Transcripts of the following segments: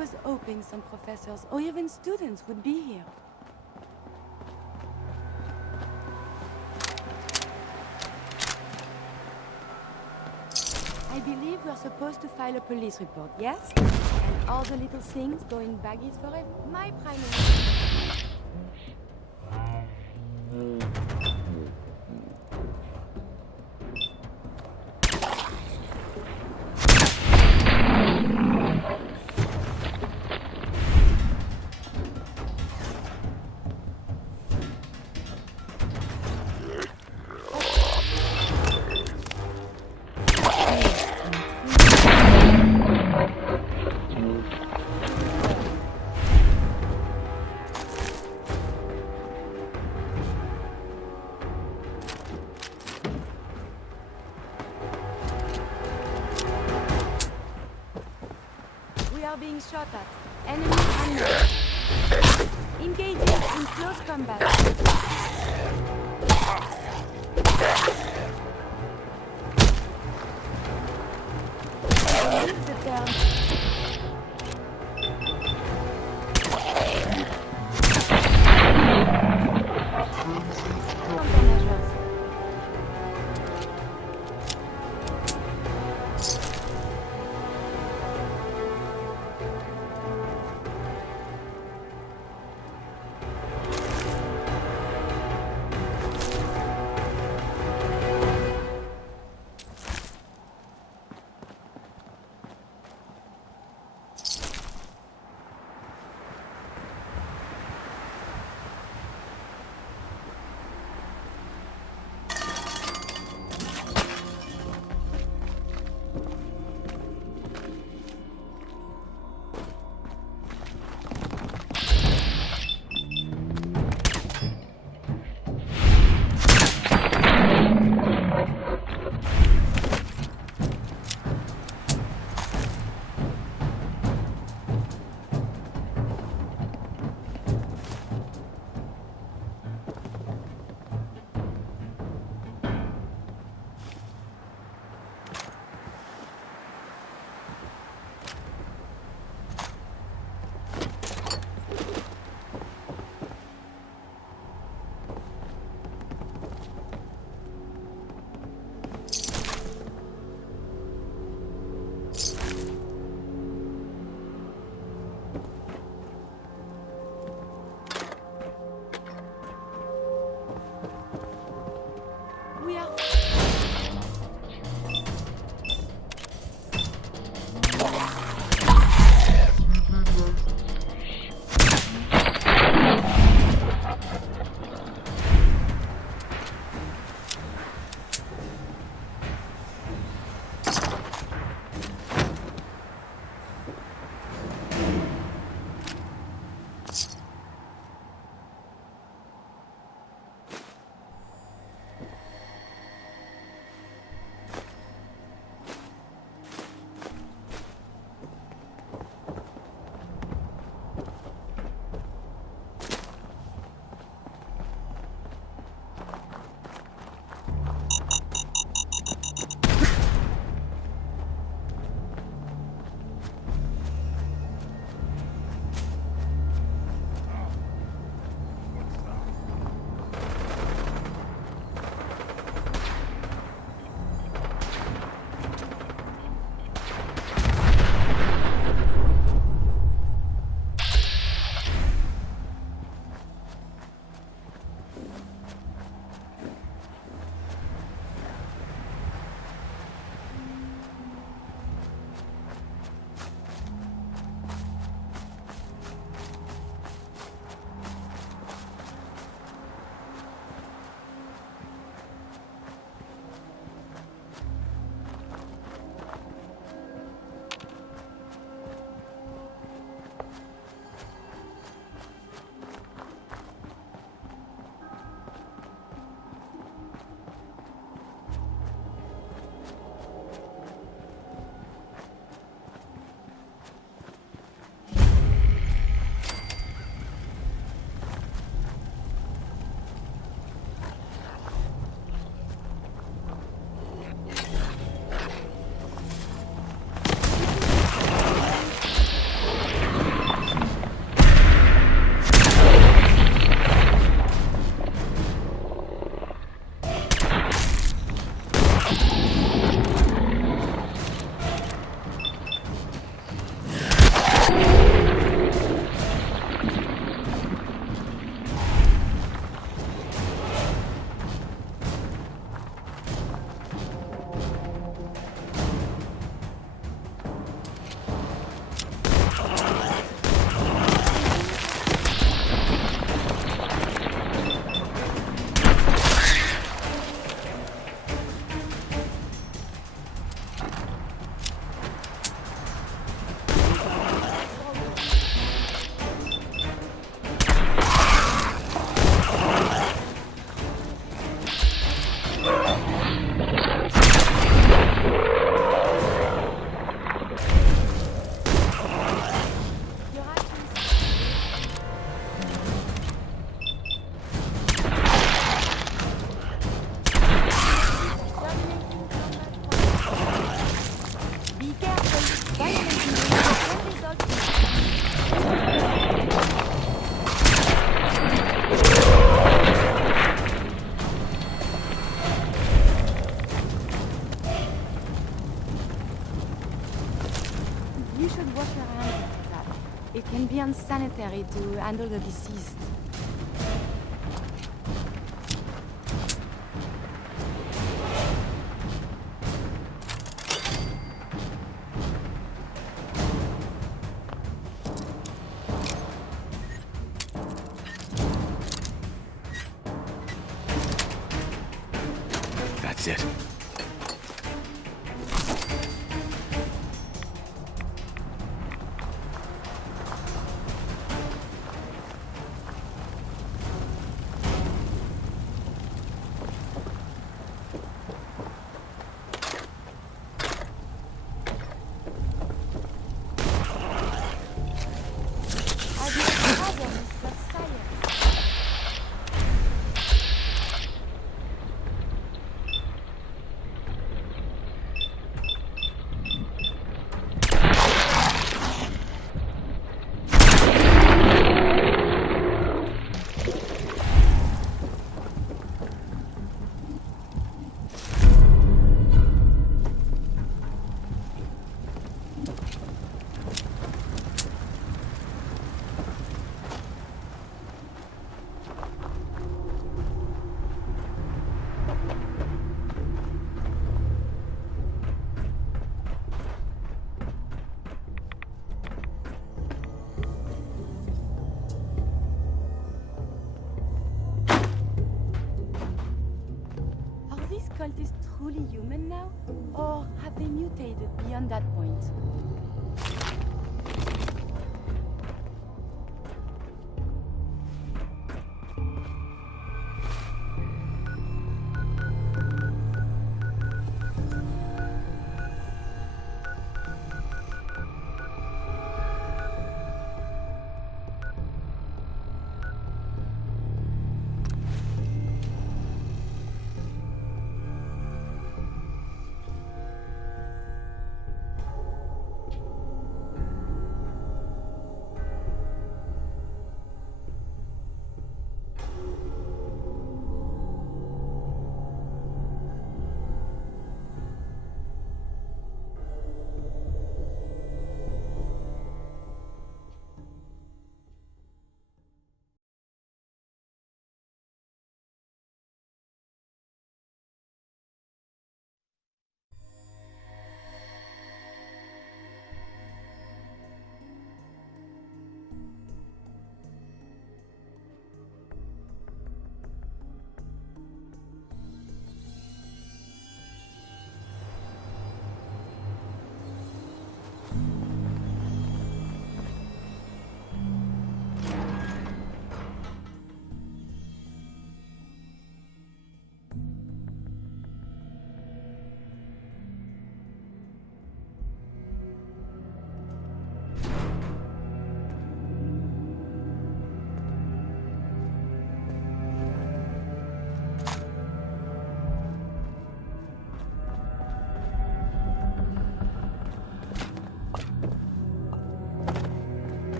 was hoping some professors or even students would be here. I believe we're supposed to file a police report, yes? And all the little things going baggies forever. My primary. Being shot at. Enemy unknown. Engaging in close combat. Use the turn. Countermeasures. You should wash your hands after that. It can be unsanitary to handle the deceased. That's it. Cultists truly human now? Or have they mutated beyond that point?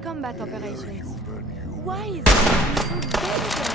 Combat operations. Why is it so dangerous?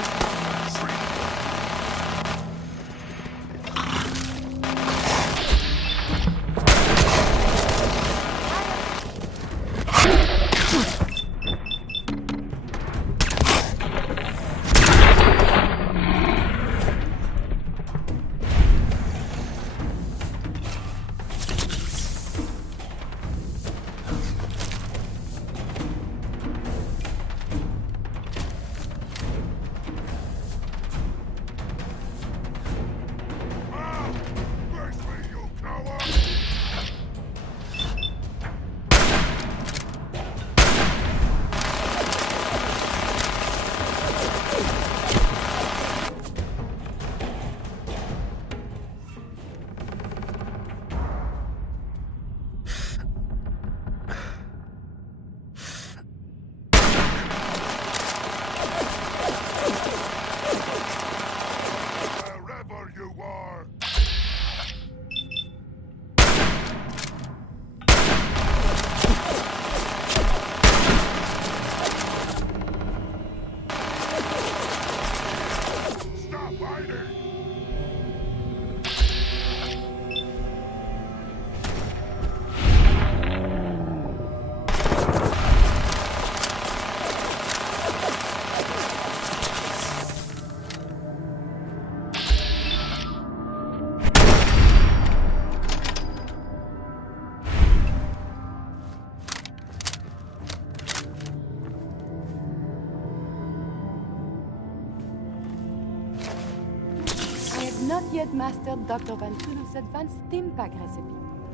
not yet mastered Dr. Van Tulu's advanced steam pack recipe,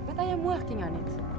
but I am working on it.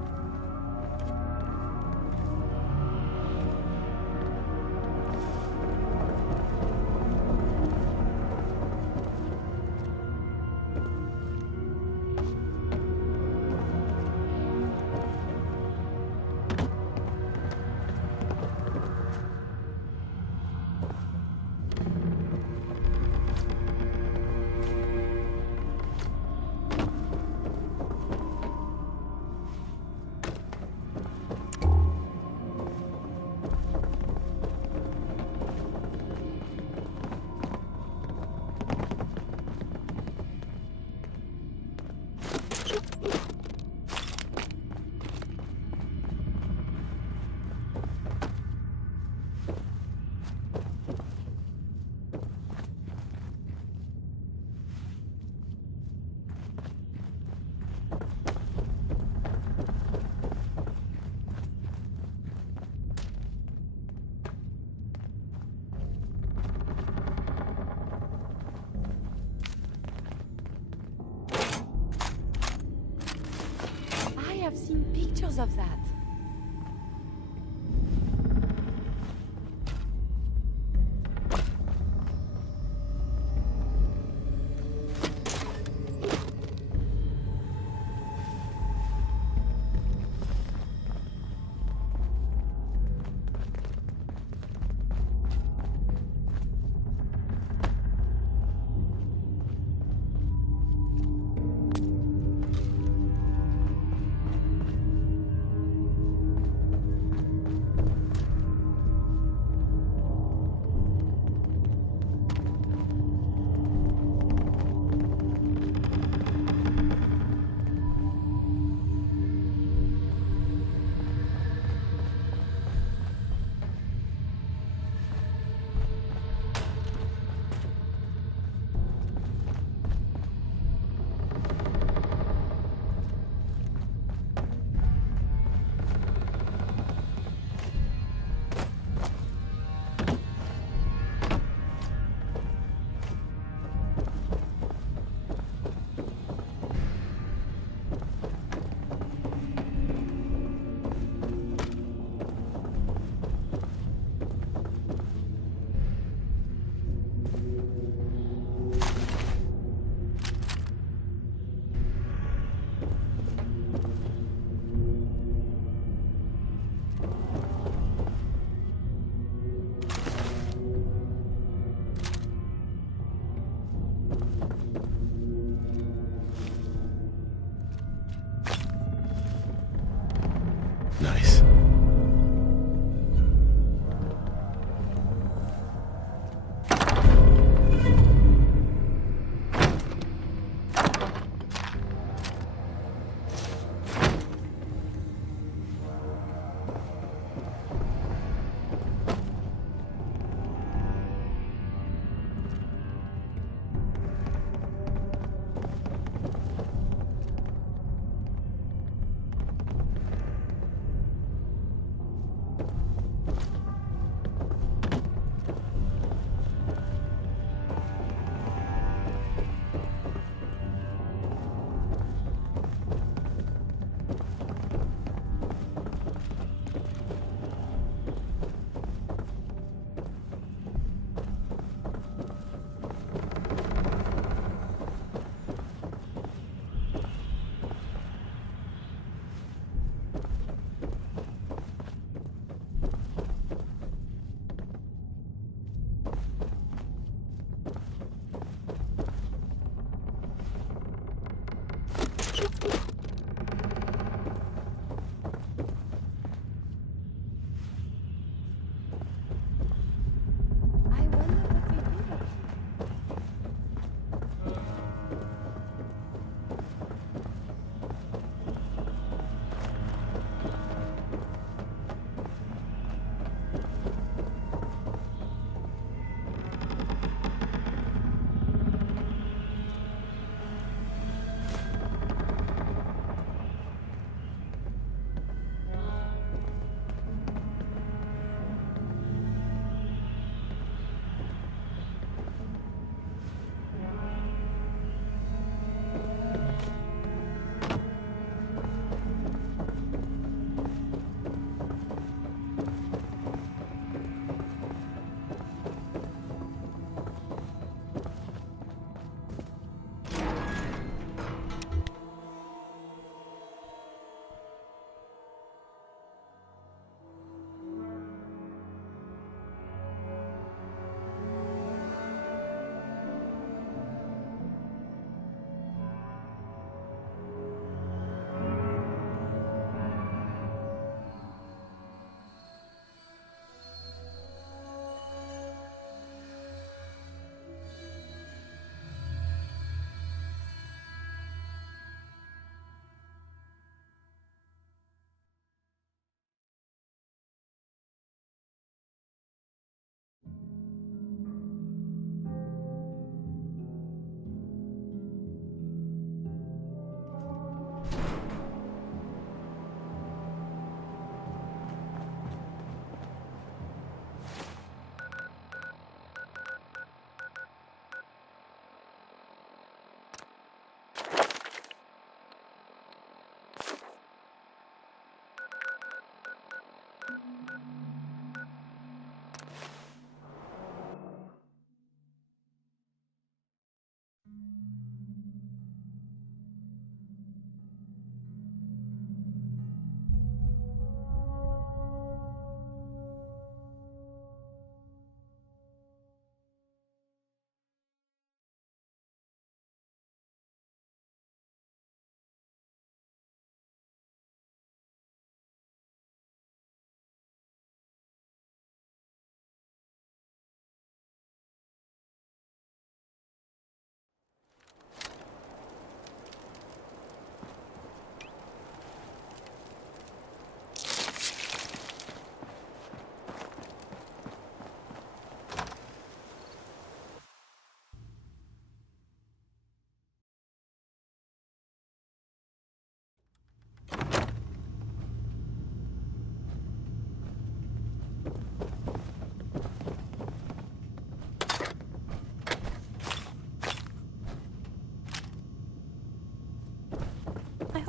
I've seen pictures of that. Nice.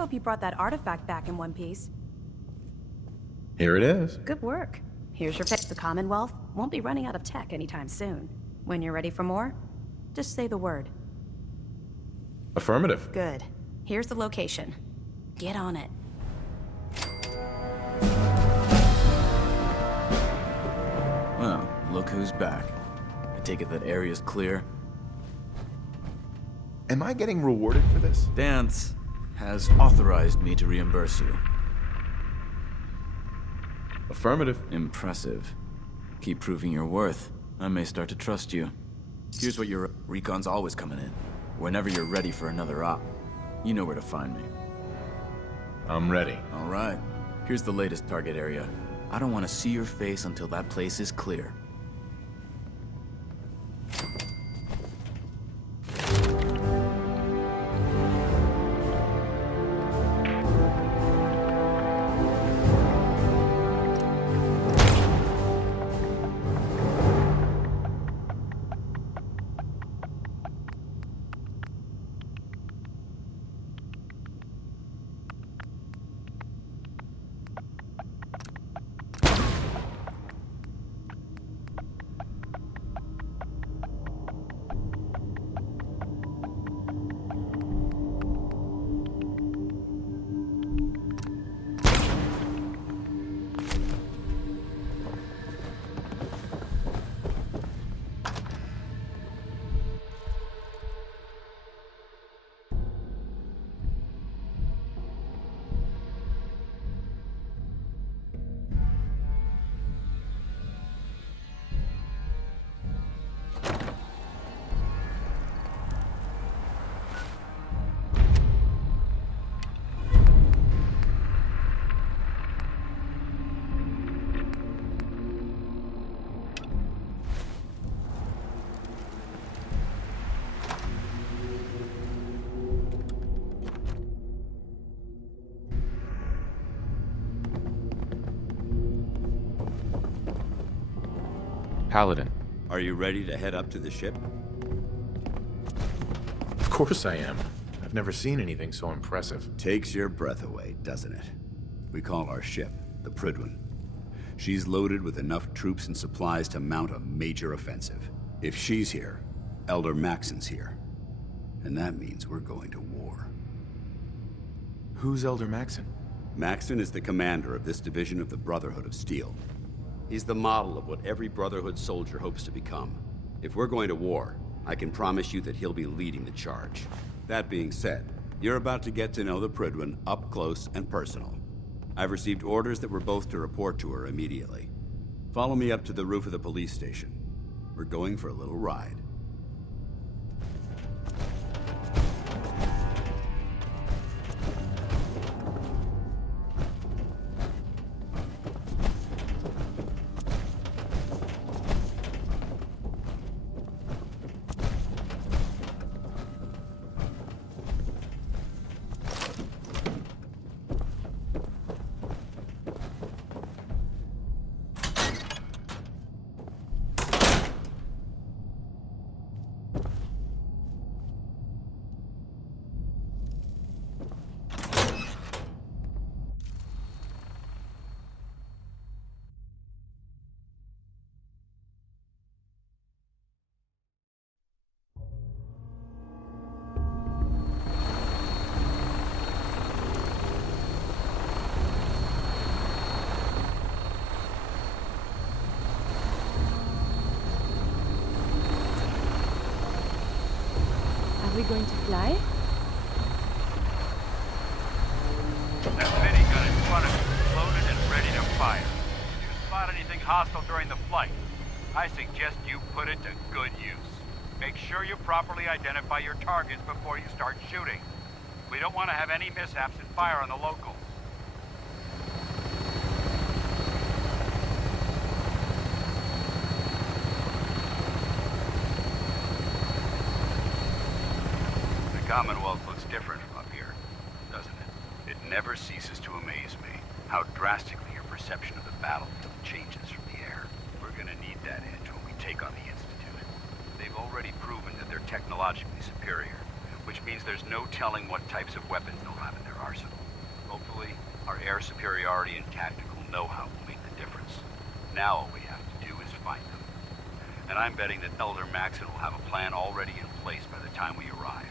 hope you brought that artifact back in one piece. Here it is. Good work. Here's your pick. The Commonwealth won't be running out of tech anytime soon. When you're ready for more, just say the word. Affirmative. Good. Here's the location. Get on it. Well, look who's back. I take it that area's clear. Am I getting rewarded for this? Dance has authorized me to reimburse you. Affirmative. Impressive. Keep proving your worth. I may start to trust you. Here's what your recon's always coming in. Whenever you're ready for another op, you know where to find me. I'm ready. All right. Here's the latest target area. I don't want to see your face until that place is clear. Paladin. Are you ready to head up to the ship? Of course I am. I've never seen anything so impressive. Takes your breath away, doesn't it? We call our ship the Brylcream. She's loaded with enough troops and supplies to mount a major offensive. If she's here, Elder Maxon's here. And that means we're going to war. Who's Elder Maxon? Maxon is the commander of this division of the Brotherhood of Steel. He's the model of what every Brotherhood soldier hopes to become. If we're going to war, I can promise you that he'll be leading the charge. That being said, you're about to get to know the Brylcream up close and personal. I've received orders that we're both to report to her immediately. Follow me up to the roof of the police station. We're going for a little ride. Are we going to fly? That minigun in front of you is loaded and ready to fire. If you spot anything hostile during the flight, I suggest you put it to good use. Make sure you properly identify your targets before you start shooting. We don't want to have any mishaps and fire on the locals. The Commonwealth looks different from up here, doesn't it? It never ceases to amaze me how drastically your perception of the battlefield changes from the air. We're gonna need that edge when we take on the Institute. They've already proven that they're technologically superior. which means there's no telling what types of weapons they'll have in their arsenal. Hopefully, our air superiority and tactical know-how will make the difference. Now all we have to do is find them. And I'm betting that Elder Maxon will have a plan already in place by the time we arrive.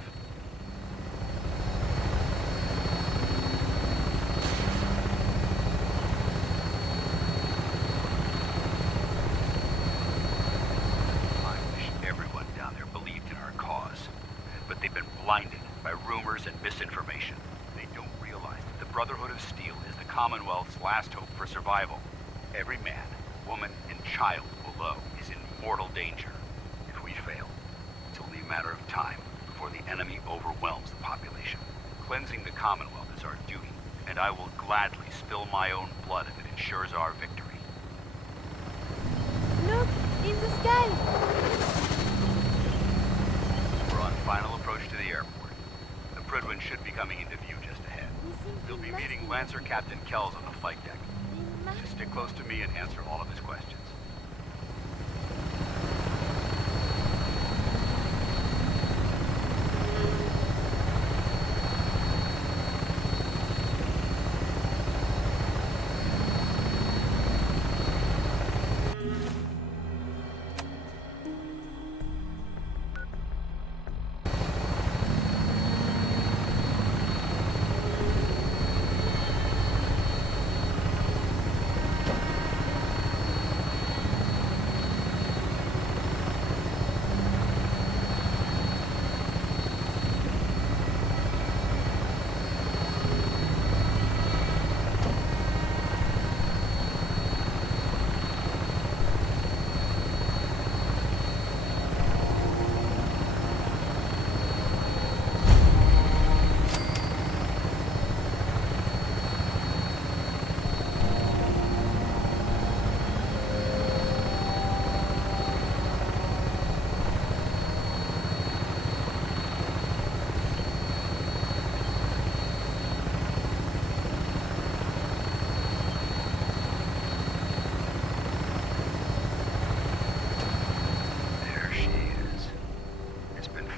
Blinded by rumors and misinformation. They don't realize that the Brotherhood of Steel is the Commonwealth's last hope for survival. Every man, woman, and child below is in mortal danger. If we fail, it's only a matter of time before the enemy overwhelms the population. Cleansing the Commonwealth is our duty, and I will gladly spill my own blood if it ensures our victory. Look! In the sky! We're on final approach to the airport. The Prydwen should be coming into view just ahead. We'll be meeting Lancer Captain Kells on the flight deck. Just stick close to me and answer all of his questions.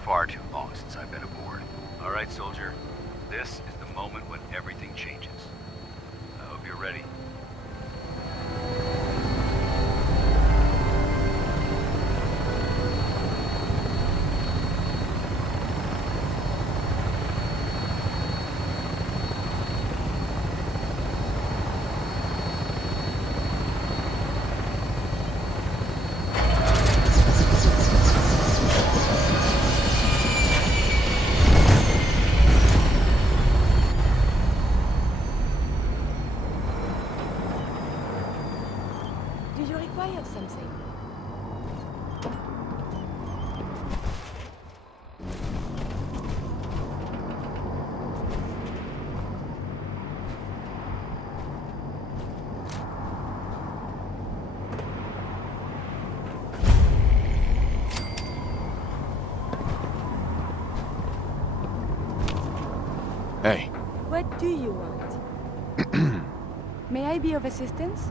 Far too long since I've been aboard. All right, soldier. This is the moment when everything changes. I hope you're ready. Do you require something? Hey. What do you want? May I be of assistance?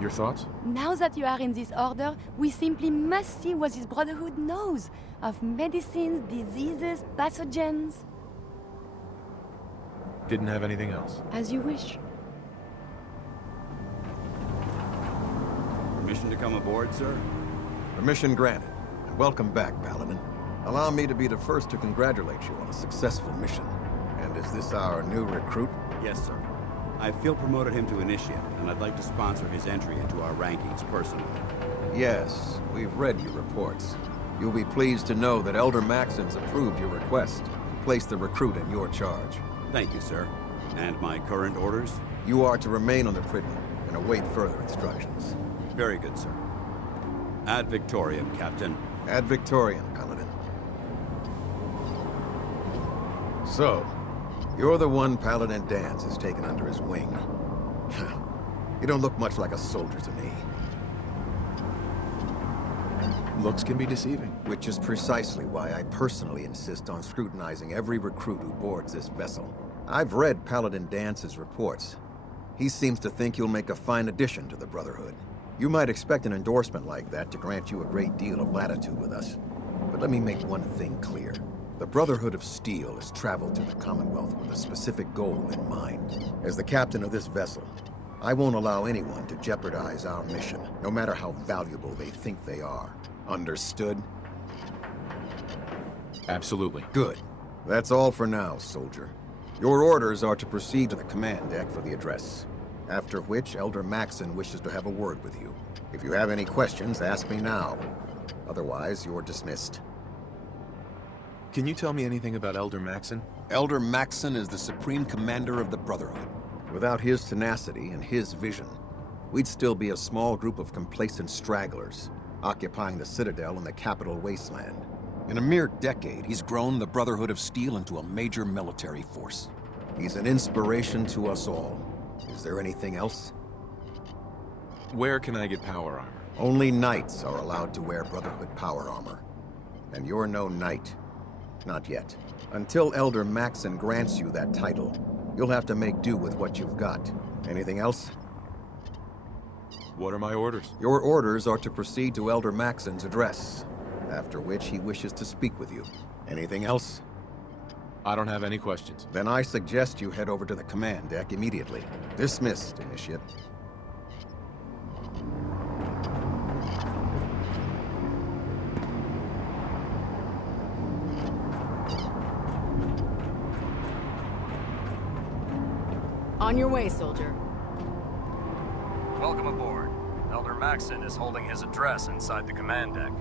Your thoughts? Now that you are in this order, we simply must see what this Brotherhood knows of medicines, diseases, pathogens. Didn't have anything else. As you wish. Permission to come aboard, sir? Permission granted. And welcome back, Paladin. Allow me to be the first to congratulate you on a successful mission. And is this our new recruit? Yes, sir. I feel promoted him to initiate, and I'd like to sponsor his entry into our rankings personally. Yes, we've read your reports. You'll be pleased to know that Elder Maxon's approved your request and placed the recruit in your charge. Thank you, sir. And my current orders? You are to remain on the Prydwen and await further instructions. Very good, sir. Ad Victoriam, Captain. Ad Victoriam, Paladin. So, you're the one Paladin Danse has taken under his wing. You don't look much like a soldier to me. Looks can be deceiving. Which is precisely why I personally insist on scrutinizing every recruit who boards this vessel. I've read Paladin Dance's reports. He seems to think you'll make a fine addition to the Brotherhood. You might expect an endorsement like that to grant you a great deal of latitude with us. But let me make one thing clear. The Brotherhood of Steel has traveled to the Commonwealth with a specific goal in mind. As the captain of this vessel, I won't allow anyone to jeopardize our mission, no matter how valuable they think they are. Understood? Absolutely. Good. That's all for now, soldier. Your orders are to proceed to the command deck for the address. After which, Elder Maxon wishes to have a word with you. If you have any questions, ask me now. Otherwise, you're dismissed. Can you tell me anything about Elder Maxon? Elder Maxon is the Supreme Commander of the Brotherhood. Without his tenacity and his vision, we'd still be a small group of complacent stragglers, occupying the Citadel in the capital Wasteland. In a mere decade, he's grown the Brotherhood of Steel into a major military force. He's an inspiration to us all. Is there anything else? Where can I get power armor? Only knights are allowed to wear Brotherhood power armor. And you're no knight. Not yet. Until Elder Maxon grants you that title, you'll have to make do with what you've got. Anything else? What are my orders? Your orders are to proceed to Elder Maxon's address, after which he wishes to speak with you. Anything else? I don't have any questions. Then I suggest you head over to the command deck immediately. Dismissed, Initiate. On your way, soldier. Welcome aboard. Elder Maxon is holding his address inside the command deck.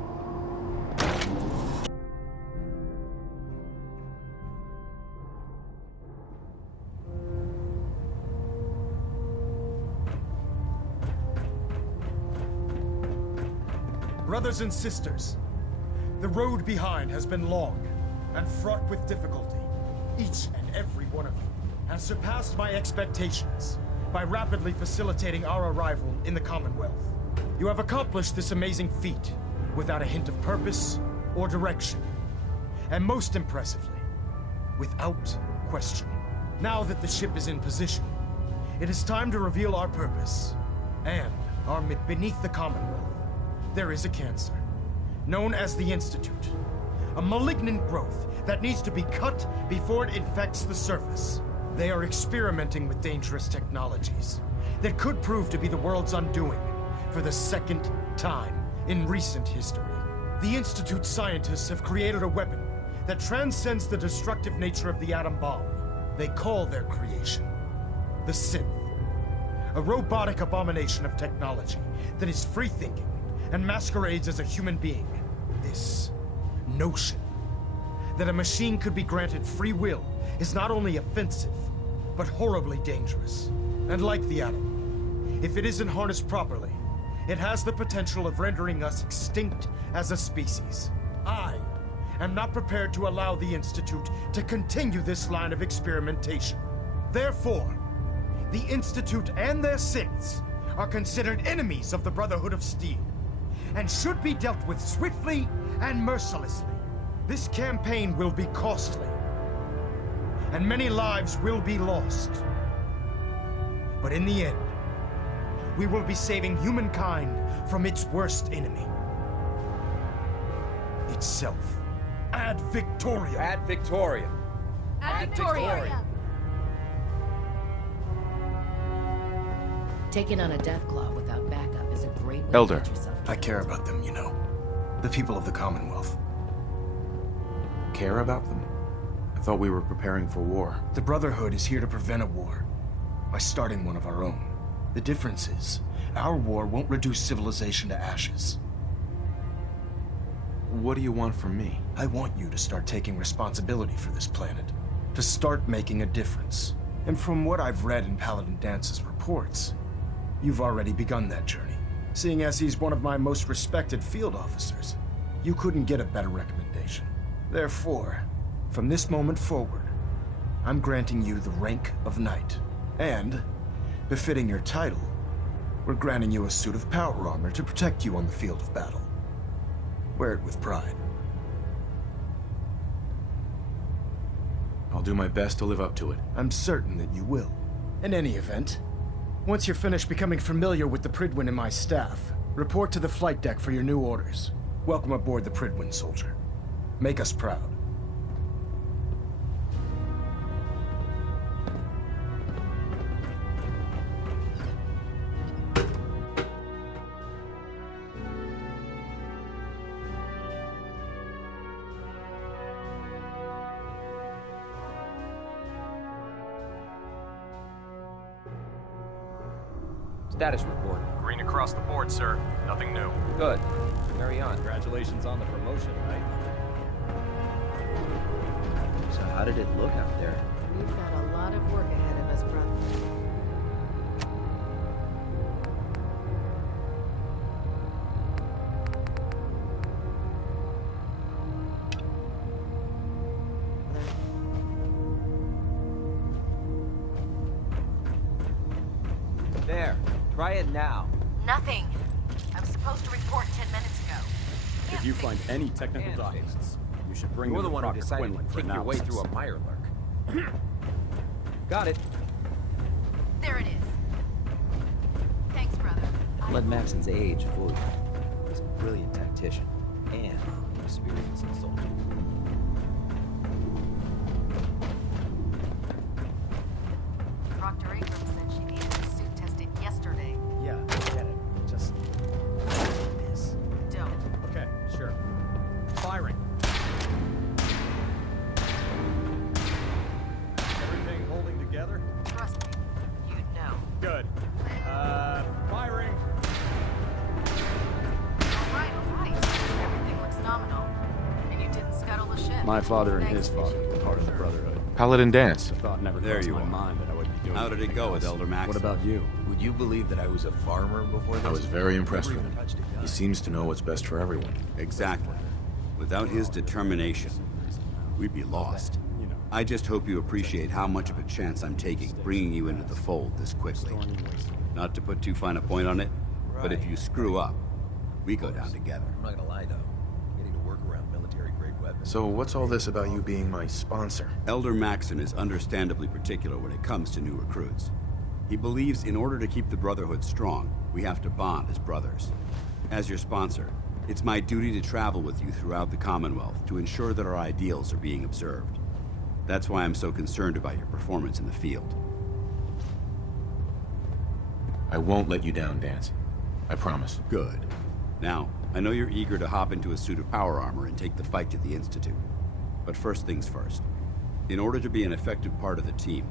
Brothers and sisters, the road behind has been long and fraught with difficulty. Each and every one of you has surpassed my expectations by rapidly facilitating our arrival in the Commonwealth. You have accomplished this amazing feat without a hint of purpose or direction. And most impressively, without question. Now that the ship is in position, it is time to reveal our purpose and our beneath the Commonwealth. There is a cancer, known as the Institute. A malignant growth that needs to be cut before it infects the surface. They are experimenting with dangerous technologies that could prove to be the world's undoing for the second time in recent history. The Institute's scientists have created a weapon that transcends the destructive nature of the atom bomb. They call their creation the Synth. A robotic abomination of technology that is free-thinking and masquerades as a human being. This notion that a machine could be granted free will is not only offensive, but horribly dangerous. And like the atom, if it isn't harnessed properly, it has the potential of rendering us extinct as a species. I am not prepared to allow the Institute to continue this line of experimentation. Therefore, the Institute and their synths are considered enemies of the Brotherhood of Steel, and should be dealt with swiftly and mercilessly. This campaign will be costly, and many lives will be lost. But in the end, we will be saving humankind from its worst enemy. Itself. Ad Victoriam! Ad Victoriam! Ad Victoriam! Taking on a Deathclaw without backup is a great way Elder. to get yourself I care about them, you know. The people of the Commonwealth. Care about them? I thought we were preparing for war. The Brotherhood is here to prevent a war by starting one of our own. The difference is, our war won't reduce civilization to ashes. What do you want from me? I want you to start taking responsibility for this planet. To start making a difference. And from what I've read in Paladin Dance's reports, you've already begun that journey. Seeing as he's one of my most respected field officers, you couldn't get a better recommendation. Therefore, from this moment forward, I'm granting you the rank of Knight. And, befitting your title, we're granting you a suit of power armor to protect you on the field of battle. Wear it with pride. I'll do my best to live up to it. I'm certain that you will. In any event, once you're finished becoming familiar with the Prydwen and my staff, report to the flight deck for your new orders. Welcome aboard the Prydwen, soldier. Make us proud. Status report. Green across the board, sir. Nothing new. Good. Carry on. Congratulations on the promotion, right? So how did it look out there? We've got a lot of work ahead of us, brother. There. Try it now. Nothing. I was supposed to report 10 minutes ago. If you find any technical documents, you should bring You're them the to one who Proctor decided Quinlan to for kick your way analysis. through a mire lurk. Got it. There it is. Thanks, brother. Let Maxon's age fool you. He's a brilliant tactician and an experienced soldier. Proctor Ingram said she needed the suit tested yesterday. Yeah, I get it. Just miss. Don't. Okay, sure. Firing. Everything holding together? Trust me. You'd know. Good. Firing. All right. Everything looks nominal. And you didn't scuttle the ship. My father and Thanks, his father Fishy. were part of the Brotherhood. Paladin Dance. The thought never There crossed you my are. mind that I would be doing How did it anything go with else. Elder Maxon? What about you? Would you believe that I was a farmer before this? I was very impressed with Never him. even touched a gun. He seems to know what's best for everyone. Exactly. Without his determination, we'd be lost. You know, I just hope you appreciate how much of a chance I'm taking bringing you into the fold this quickly. stormy wasteland. Not to put too fine a point on it, but if you screw up, we go down together. I'm not gonna lie though. Getting to work around military-grade weapons. So what's all this about you being my sponsor? Elder Maxon is understandably particular when it comes to new recruits. He believes in order to keep the Brotherhood strong, we have to bond as brothers. As your sponsor, it's my duty to travel with you throughout the Commonwealth to ensure that our ideals are being observed. That's why I'm so concerned about your performance in the field. I won't let you down, Dance. I promise. Good. Now, I know you're eager to hop into a suit of power armor and take the fight to the Institute. But first things first. In order to be an effective part of the team,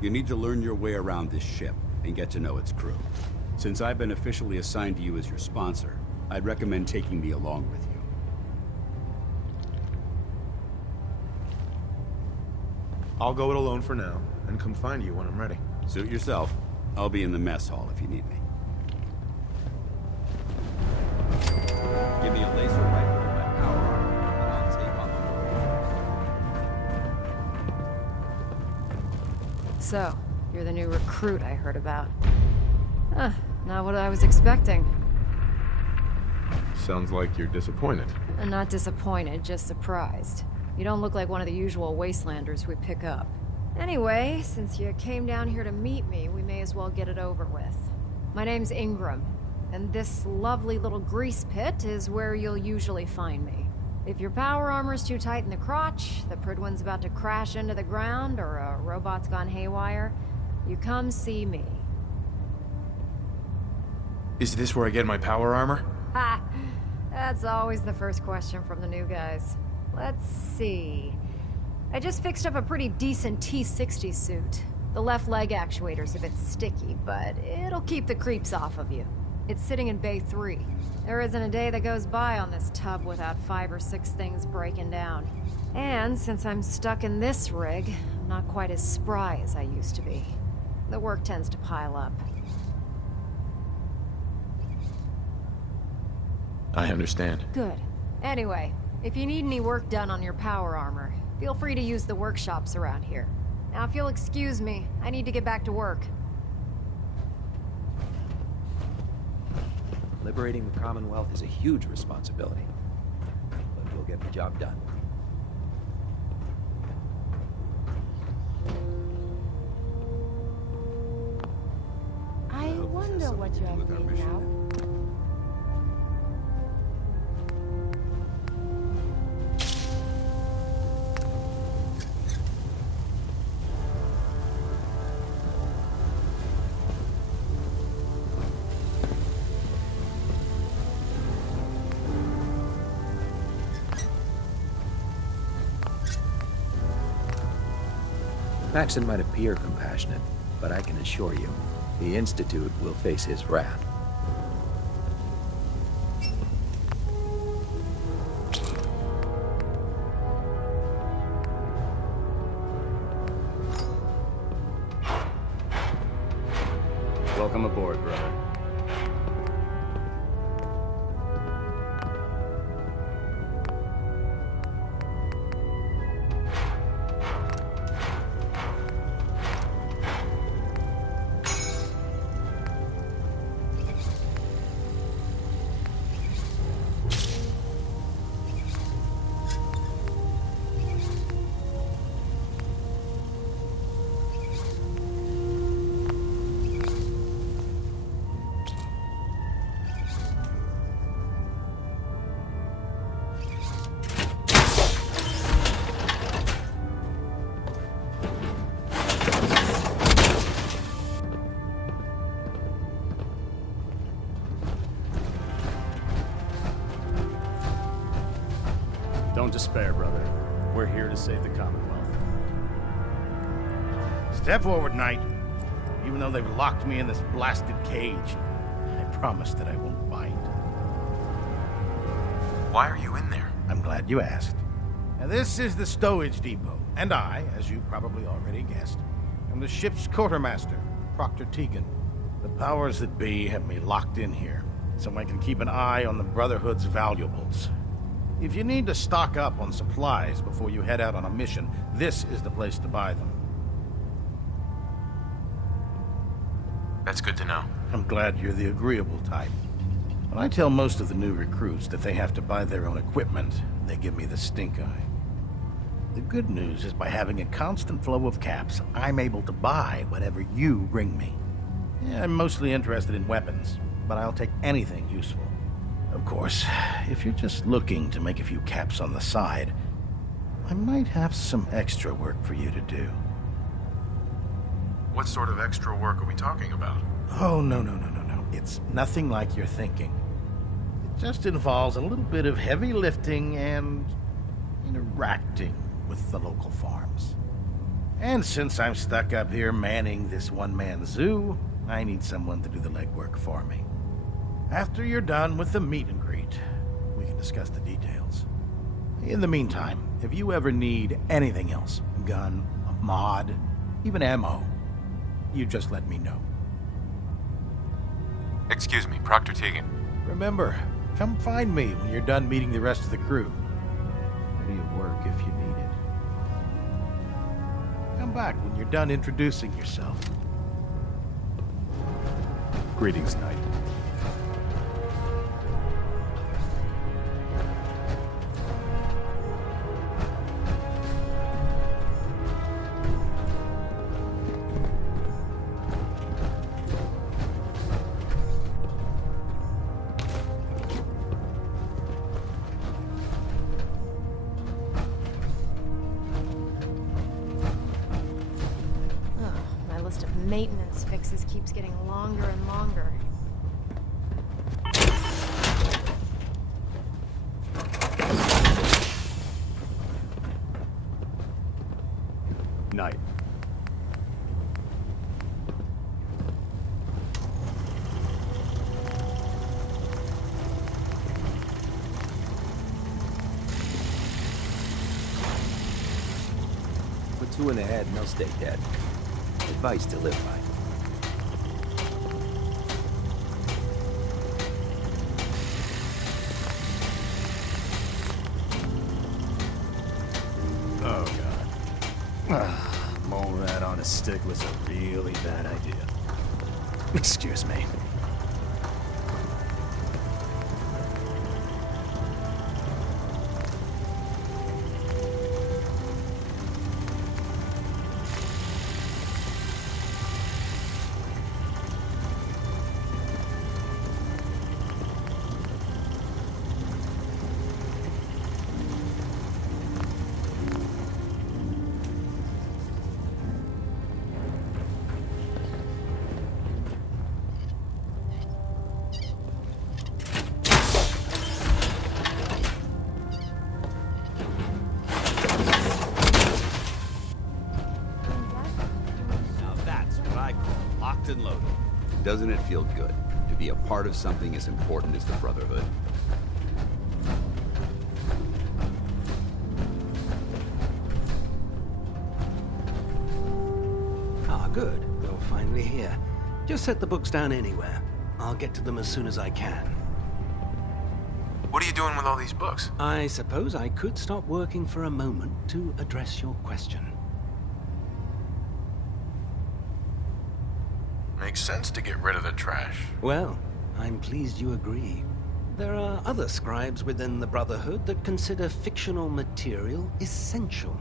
you need to learn your way around this ship and get to know its crew. Since I've been officially assigned to you as your sponsor, I'd recommend taking me along with you. I'll go it alone for now, and come find you when I'm ready. Suit yourself. I'll be in the mess hall if you need me. Give me a laser rifle and my power armor, and I'll take on the road. So, you're the new recruit I heard about. Huh, not what I was expecting. Sounds like you're disappointed. I'm not disappointed, just surprised. You don't look like one of the usual Wastelanders we pick up. Anyway, since you came down here to meet me, we may as well get it over with. My name's Ingram, and this lovely little grease pit is where you'll usually find me. If your power armor's too tight in the crotch, the Pridwin's about to crash into the ground, or a robot's gone haywire, you come see me. Is this where I get my power armor? Ha! That's always the first question from the new guys. Let's see. I just fixed up a pretty decent T-60 suit. The left leg actuator's a bit sticky, but it'll keep the creeps off of you. It's sitting in Bay 3. There isn't a day that goes by on this tub without 5 or 6 things breaking down. And since I'm stuck in this rig, I'm not quite as spry as I used to be. The work tends to pile up. I understand. Good. Anyway, if you need any work done on your power armor, feel free to use the workshops around here. Now, if you'll excuse me, I need to get back to work. Liberating the Commonwealth is a huge responsibility, but we'll get the job done. I wonder what you have made now. Maxon might appear compassionate, but I can assure you, The Institute will face his wrath. Welcome aboard, brother. Don't despair, brother. We're here to save the Commonwealth. Step forward, Knight. Even though they've locked me in this blasted cage, I promise that I won't bite. Why are you in there? I'm glad you asked. Now, this is the stowage depot, and I, as you probably already guessed, am the ship's quartermaster, Proctor Tegan. The powers that be have me locked in here, so I can keep an eye on the Brotherhood's valuables. If you need to stock up on supplies before you head out on a mission, this is the place to buy them. That's good to know. I'm glad you're the agreeable type. When I tell most of the new recruits that they have to buy their own equipment, they give me the stink eye. The good news is by having a constant flow of caps, I'm able to buy whatever you bring me. Yeah, I'm mostly interested in weapons, but I'll take anything useful. Of course, if you're just looking to make a few caps on the side, I might have some extra work for you to do. What sort of extra work are we talking about? Oh, no. It's nothing like you're thinking. It just involves a little bit of heavy lifting and interacting with the local farms. And since I'm stuck up here manning this one-man zoo, I need someone to do the legwork for me. After you're done with the meet and greet, we can discuss the details. In the meantime, if you ever need anything else, gun, a mod, even ammo, you just let me know. Excuse me, Proctor Tegan. Remember, come find me when you're done meeting the rest of the crew. Ready to work if you need it. Come back when you're done introducing yourself. Greetings, Knight. Maintenance fixes keeps getting longer and longer. Knight. Put two in the head and they'll stay dead. Advice to live by. Oh, God. Mole rat on a stick was a really bad idea. Excuse me. Doesn't it feel good to be a part of something as important as the Brotherhood? Ah, good. You're finally here. Just set the books down anywhere. I'll get to them as soon as I can. What are you doing with all these books? I suppose I could stop working for a moment to address your question. Makes sense to get rid of the trash. Well, I'm pleased you agree. There are other scribes within the Brotherhood that consider fictional material essential.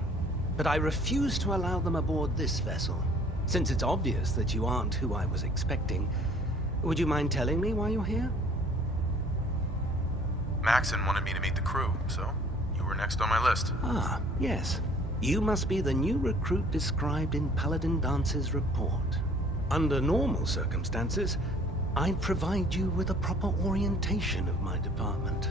But I refuse to allow them aboard this vessel. Since it's obvious that you aren't who I was expecting, would you mind telling me why you're here? Maxon wanted me to meet the crew, so you were next on my list. Ah, yes. You must be the new recruit described in Paladin Dance's report. Under normal circumstances, I'd provide you with a proper orientation of my department.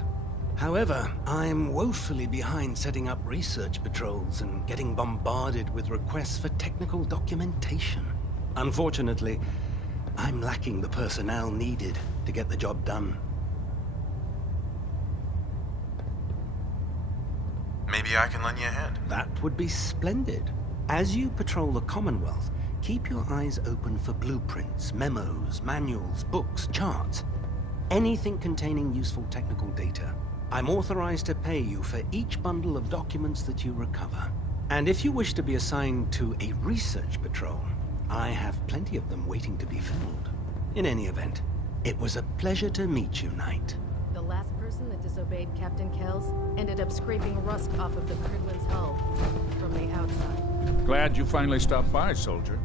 However, I'm woefully behind setting up research patrols and getting bombarded with requests for technical documentation. Unfortunately, I'm lacking the personnel needed to get the job done. Maybe I can lend you a hand. That would be splendid. As you patrol the Commonwealth, keep your eyes open for blueprints, memos, manuals, books, charts. Anything containing useful technical data. I'm authorized to pay you for each bundle of documents that you recover. And if you wish to be assigned to a research patrol, I have plenty of them waiting to be filled. In any event, it was a pleasure to meet you, Knight. The last person that disobeyed Captain Kells ended up scraping rust off of the Cridlin's hull from the outside. Glad you finally stopped by, soldier.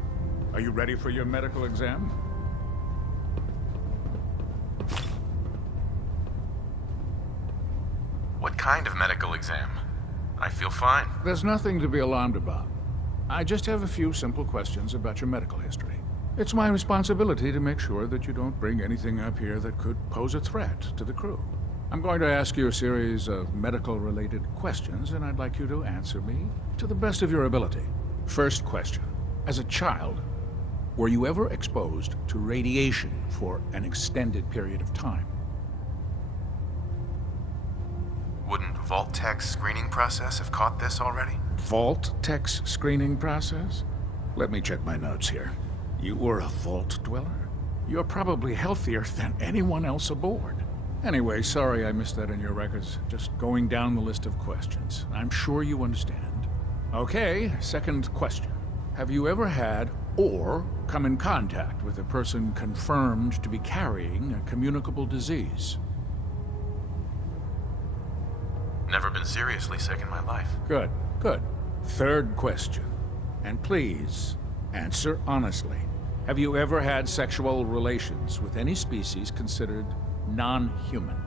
Are you ready for your medical exam? What kind of medical exam? I feel fine. There's nothing to be alarmed about. I just have a few simple questions about your medical history. It's my responsibility to make sure that you don't bring anything up here that could pose a threat to the crew. I'm going to ask you a series of medical-related questions, and I'd like you to answer me to the best of your ability. First question. As a child, were you ever exposed to radiation for an extended period of time? Wouldn't Vault-Tech's screening process have caught this already? Vault-Tech's screening process? Let me check my notes here. You were a Vault dweller? You're probably healthier than anyone else aboard. Anyway, sorry I missed that in your records. Just going down the list of questions. I'm sure you understand. Okay, second question. Have you ever had or come in contact with a person confirmed to be carrying a communicable disease? Never been seriously sick in my life. Good, good. Third question. And please, answer honestly. Have you ever had sexual relations with any species considered non-human?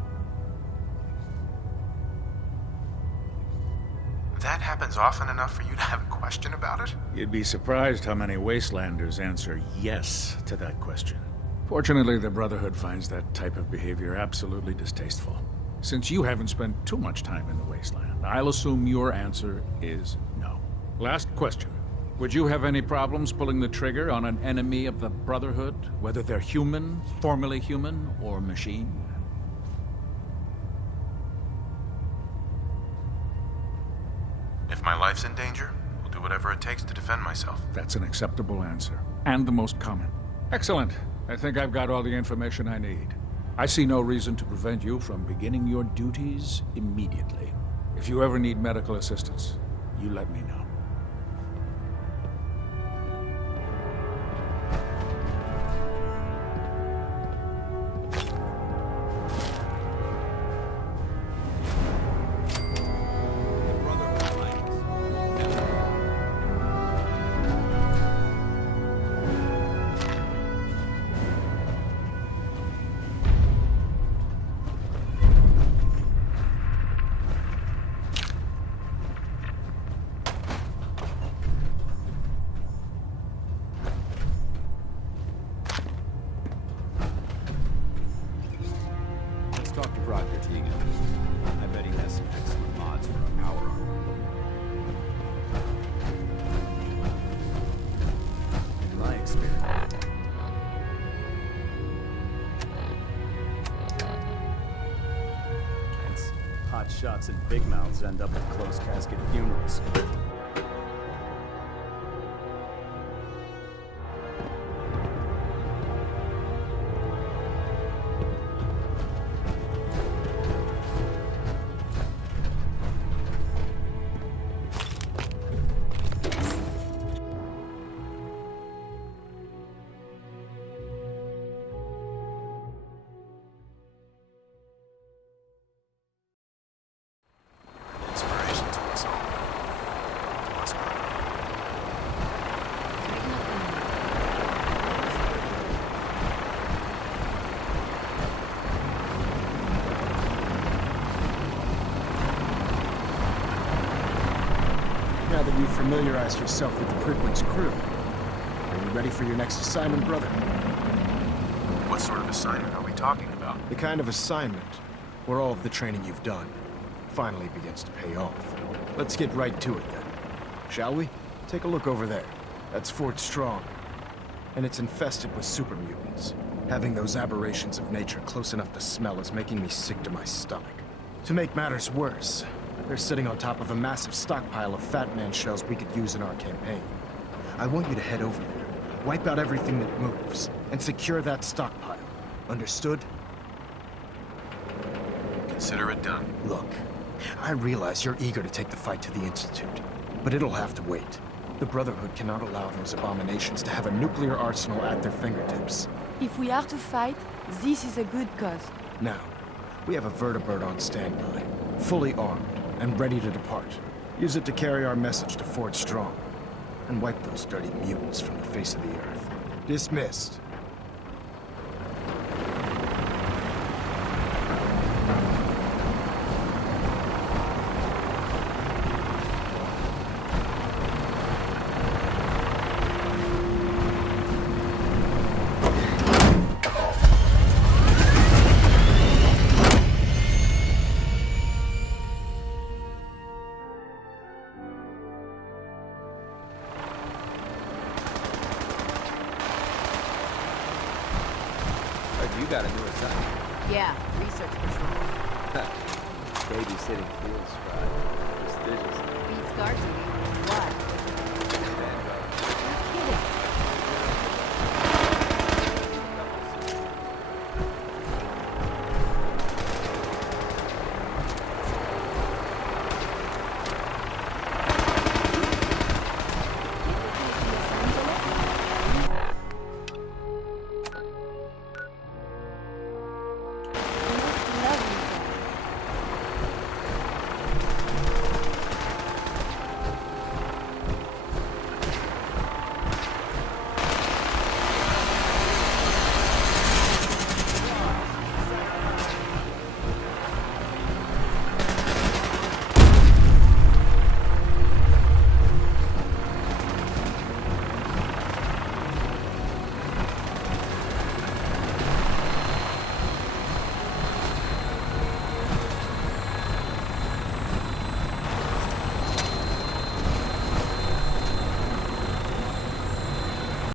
That happens often enough for you to have a question about it? You'd be surprised how many Wastelanders answer yes to that question. Fortunately, the Brotherhood finds that type of behavior absolutely distasteful. Since you haven't spent too much time in the Wasteland, I'll assume your answer is no. Last question. Would you have any problems pulling the trigger on an enemy of the Brotherhood, whether they're human, formerly human, or machine? If my life's in danger, I'll do whatever it takes to defend myself. That's an acceptable answer, and the most common. Excellent. I think I've got all the information I need. I see no reason to prevent you from beginning your duties immediately. If you ever need medical assistance, you let me know. shots and big mouths end up at closed casket funerals. Now that you've familiarized yourself with the Brylcream's crew, are you ready for your next assignment, brother? What sort of assignment are we talking about? The kind of assignment where all of the training you've done finally begins to pay off. Let's get right to it then, shall we? Take a look over there. That's Fort Strong, and it's infested with super mutants. Having those aberrations of nature close enough to smell is making me sick to my stomach. To make matters worse, they're sitting on top of a massive stockpile of Fat Man shells we could use in our campaign. I want you to head over there, wipe out everything that moves, and secure that stockpile. Understood? Consider it done. Look, I realize you're eager to take the fight to the Institute, but it'll have to wait. The Brotherhood cannot allow those abominations to have a nuclear arsenal at their fingertips. If we are to fight, this is a good cause. Now, we have a vertibird on standby, fully armed and ready to depart. Use it to carry our message to Fort Strong, and wipe those dirty mutants from the face of the earth. Dismissed. You got a new assignment. Yeah, research patrol. Babysitting field scribe. Prestigious. Beats guard duty. What?